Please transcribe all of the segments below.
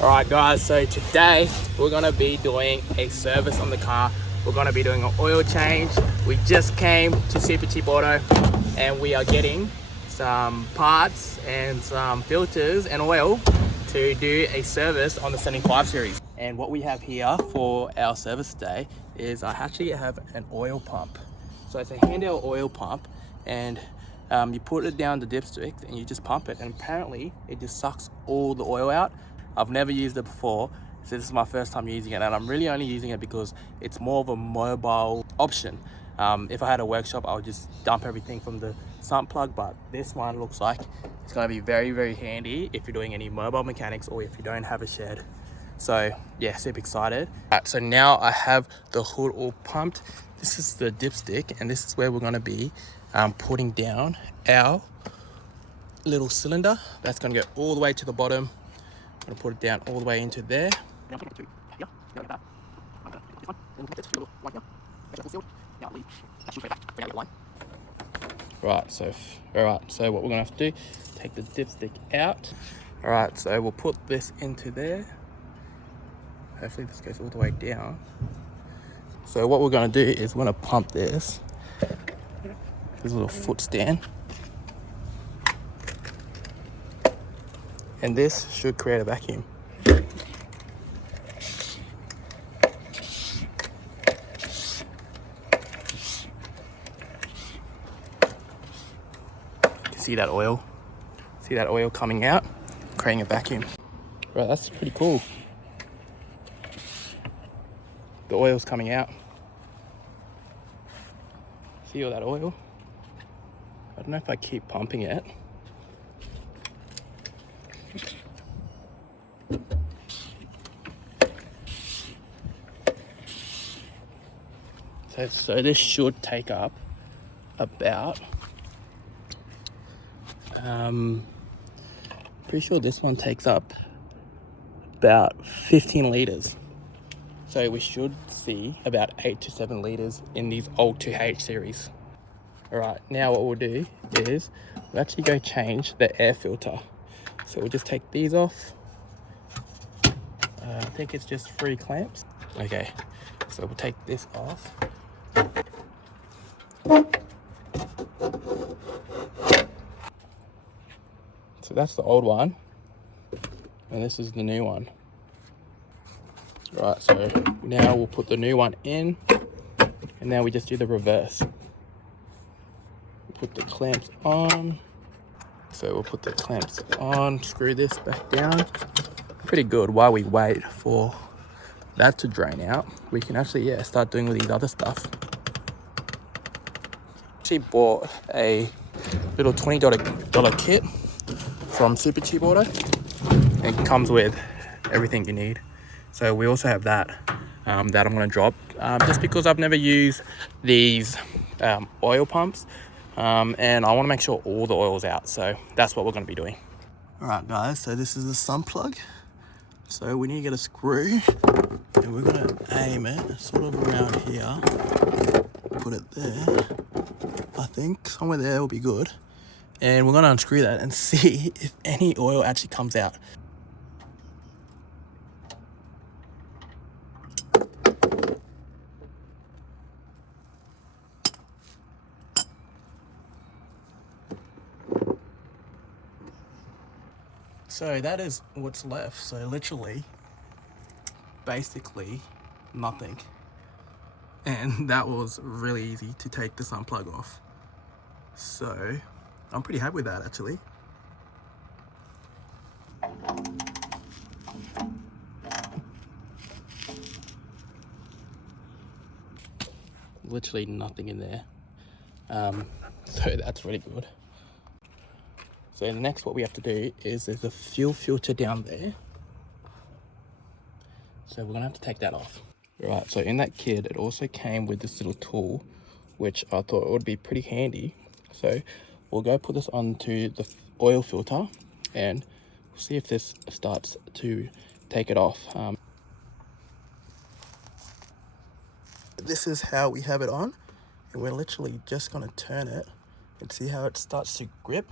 Alright guys, so today we're going to be doing a service on the car. We're going to be doing an oil change. We just came to Supercheap Auto and we are getting some parts and some filters and oil to do a service on the 75 series. And what we have here for our service today is I actually have an oil pump. So it's a handheld oil pump, and you put it down the dipstick and you just pump it, and apparently it just sucks all the oil out. I've never used it before, so this is my first time using it, and I'm really only using it because it's more of a mobile option. If I had a workshop, I would just dump everything from the sump plug, but this one looks like it's going to be very, very handy if you're doing any mobile mechanics or if you don't have a shed. So yeah, super excited. Right, so now I have the hood all pumped. This is the dipstick, and this is where we're going to be putting down our little cylinder. That's going to go all the way to the bottom. I'm gonna put it down all the way into there. Right, so what we're gonna have to do, take the dipstick out. All right, so we'll put this into there. Hopefully this goes all the way down. So what we're gonna do is we're gonna pump this. There's a little foot stand. And this should create a vacuum. You can see that oil. See that oil coming out, creating a vacuum. Right, that's pretty cool. The oil's coming out. See all that oil? I don't know if I keep pumping it. So this should take up about, pretty sure this one takes up about 15 litres. So we should see about 8 to 7 litres in these old 2H series. All right, now what we'll do is we'll actually go change the air filter. So we'll just take these off. I think it's just 3 clamps. Okay, so we'll take this off. So that's the old one, and this is the new one. Right, so now we'll put the new one in, and now we just do the reverse. Put the clamps on. So we'll put the clamps on, screw this back down. Pretty good. While we wait for that to drain out, we can actually, start doing with these other stuff. Actually bought a little $20 kit from Supercheap Auto. It comes with everything you need. So we also have that that I'm going to drop just because I've never used these oil pumps, and I want to make sure all the oil's out. So that's what we're going to be doing. All right, guys. So this is the sump plug. So we need to get a screw, and we're going to aim it sort of around here. Put it there. I think somewhere there will be good. And we're going to unscrew that and see if any oil actually comes out. So that is what's left. So literally, basically nothing. And that was really easy to take the sump plug off. So I'm pretty happy with that, actually. Literally nothing in there. So that's really good. So next what we have to do is there's a fuel filter down there. So we're gonna have to take that off. Right, so in that kit, it also came with this little tool, which I thought would be pretty handy. So we'll go put this onto the oil filter and see if this starts to take it off. This is how we have it on, and we're literally just gonna turn it and see how it starts to grip.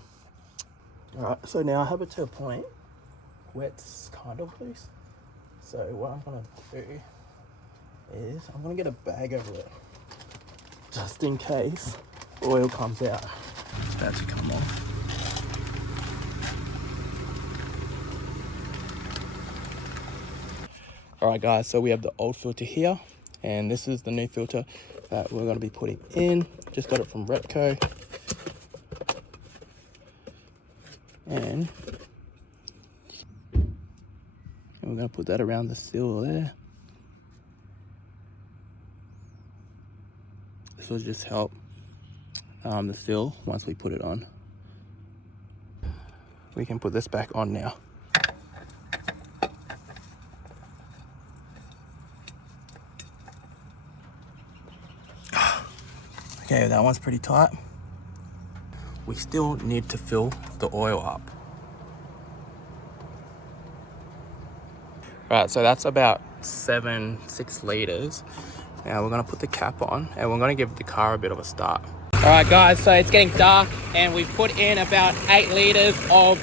All right, so now I have it to a point wet's kind of loose. So what I'm gonna do is I'm gonna get a bag over it, just in case oil comes out. It's about to come off. Alright guys, so we have the old filter here, and this is the new filter that we're going to be putting in. Just got it from Repco. And we're going to put that around the seal there. This will just help the seal once we put it on. We can put this back on now. Okay, that one's pretty tight. We still need to fill the oil up. Right, so that's about 6 liters. Now we're gonna put the cap on and we're gonna give the car a bit of a start. All right guys, so it's getting dark and we've put in about 8 liters of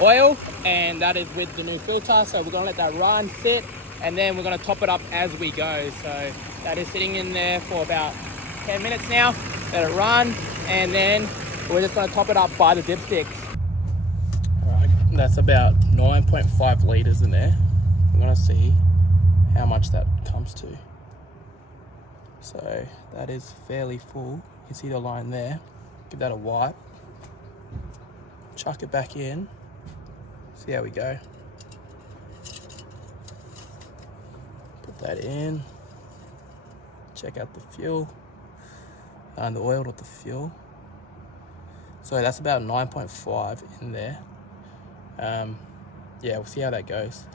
oil, and that is with the new filter. So we're gonna let that run, sit, and then we're gonna top it up as we go. So that is sitting in there for about 10 minutes now. Let it run, and then we're just gonna top it up by the dipsticks. All right, that's about 9.5 liters in there. We're gonna see how much that comes to. So that is fairly full. You can see the line there. Give that a wipe. Chuck it back in. See how we go. Put that in. Check out the fuel. And the oil with the fuel. So that's about 9.5 in there. Yeah, we'll see how that goes.